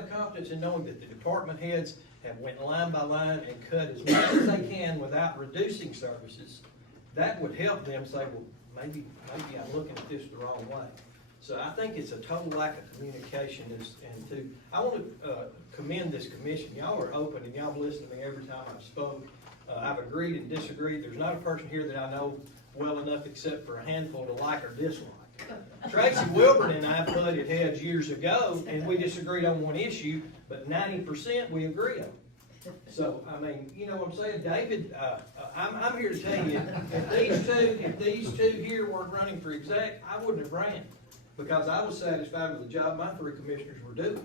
have confidence in knowing that the department heads have went line by line and cut as much as they can without reducing services, that would help them say, well, maybe I'm looking at this the wrong way. So I think it's a total lack of communication I want to commend this commission. Y'all are open and y'all have listened to me every time I've spoke. I've agreed and disagreed. There's not a person here that I know well enough except for a handful to like or dislike. Tracy Wilburn and I butted heads years ago and we disagreed on one issue, but 90% we agree on. So, I mean, you know what I'm saying? David, I'm here to tell you, if these two here weren't running for exec, I wouldn't have ran. Because I was satisfied with the job my three commissioners were doing.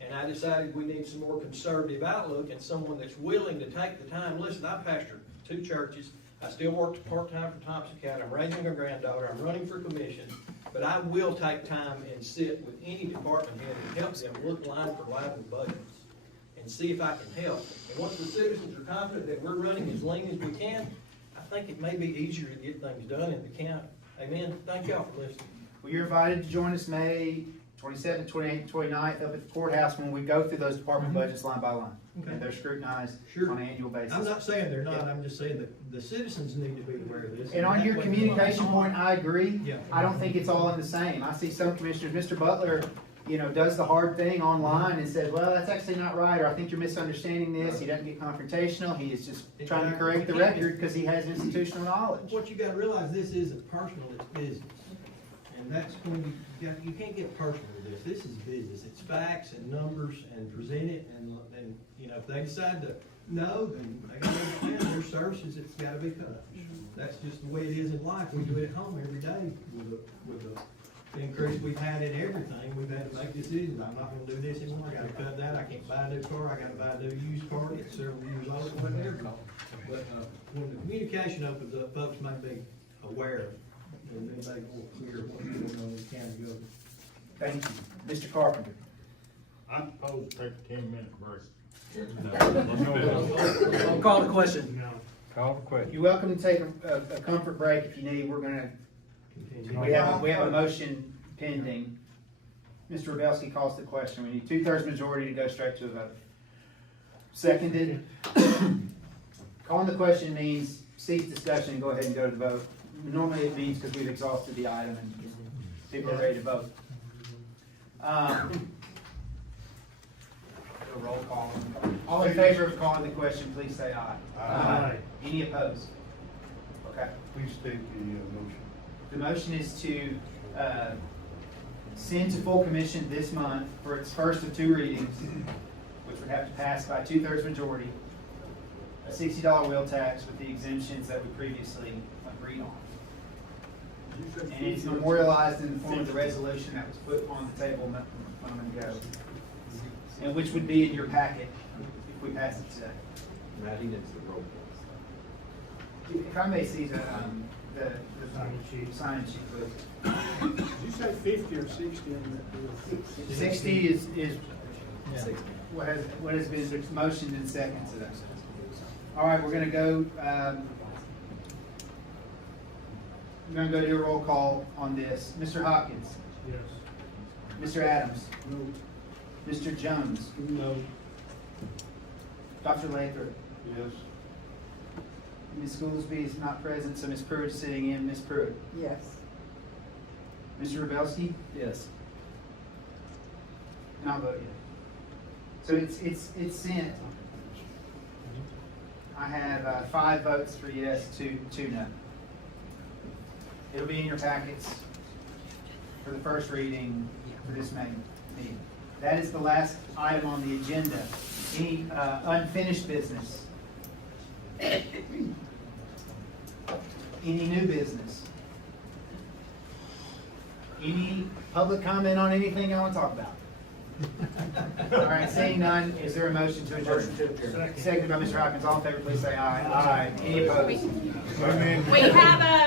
And I decided we need some more conservative outlook and someone that's willing to take the time. Listen, I pastor 2 churches. I still work part-time for Thompson County. I'm raising a granddaughter. I'm running for commission. But I will take time and sit with any department head and help them look line for line with budgets and see if I can help. And once the citizens are confident that we're running as lean as we can, I think it may be easier to get things done in the county. Amen. Thank y'all for listening. Well, you're invited to join us May 27th, 28th, and 29th up at the courthouse when we go through those department budgets line by line. Okay. And they're scrutinized Sure. on an annual basis. I'm not saying they're not, I'm just saying that the citizens need to be aware of this. And on your that way- communication point, I agree. Yeah. I don't think it's all in the same. I see some commissioners, Mr. Butler, does the hard thing online and says, well, that's actually not right, or I think you're misunderstanding this. He doesn't get confrontational. He is just trying to correct the record because he has institutional knowledge. What you gotta realize, this isn't personal, it's business. And that's going to be, you can't get personal with this. This is business. It's facts and numbers and present it and if they decide to no, then they gotta understand their services, it's gotta be cut. That's just the way it is in life. We do it at home every day with the increase we've had in everything. We've had to make decisions. I'm not gonna do this anymore. I gotta cut that. I can't buy a new car. I gotta buy a new used car. It's several years old, whatever. But when the communication opens up, folks may be aware of it. And then they will clear what's going on in the county government. Thank you. Mr. Carpenter. I propose to take a 10-minute break. I'll call the question. Call the question. You're welcome to take a comfort break if you need. We're gonna, we have a motion pending. Mr. Rebelski calls the question. We need 2/3 majority to go straight to a vote. Seconded. Calling the question means cease discussion and go ahead and go to the vote. Normally it means because we've exhausted the item and people are ready to vote. Do a roll call. All in favor of calling the question, please say aye. Aye. Any opposed? Okay. Please state the motion. The motion is to send to full commission this month for its first of 2 readings, which would have to pass by 2/3 majority, a $60 wheel tax with the exemptions that we previously agreed on. And it's memorialized in the form of the resolution that was put on the table a moment ago, and which would be in your packet if we pass it today. Matt, he needs the roll call. If I may see the sign sheet, please. Did you say 50 or 60 on that deal? 60 is what has been motioned and seconded to that. All right, we're gonna go, do a roll call on this. Mr. Hopkins, Yes. Mr. Adams, No. Mr. Jones, No. Dr. Lathrop, Yes. Ms. Goolsby is not present, so Ms. Pruitt is sitting in. Ms. Pruitt, Yes. Mr. Rebelski, Yes. and I'll vote yes. So it's sent. I have 5 votes for yes, 2 no. It'll be in your packets for the first reading for this May meeting. That is the last item on the agenda. Any unfinished business? Any new business? Any public comment on anything I want to talk about? All right, seeing none, is there a motion to adjourn? Seconded by Mr. Hopkins. All in favor, please say aye. Aye. Any opposed? I mean. We have a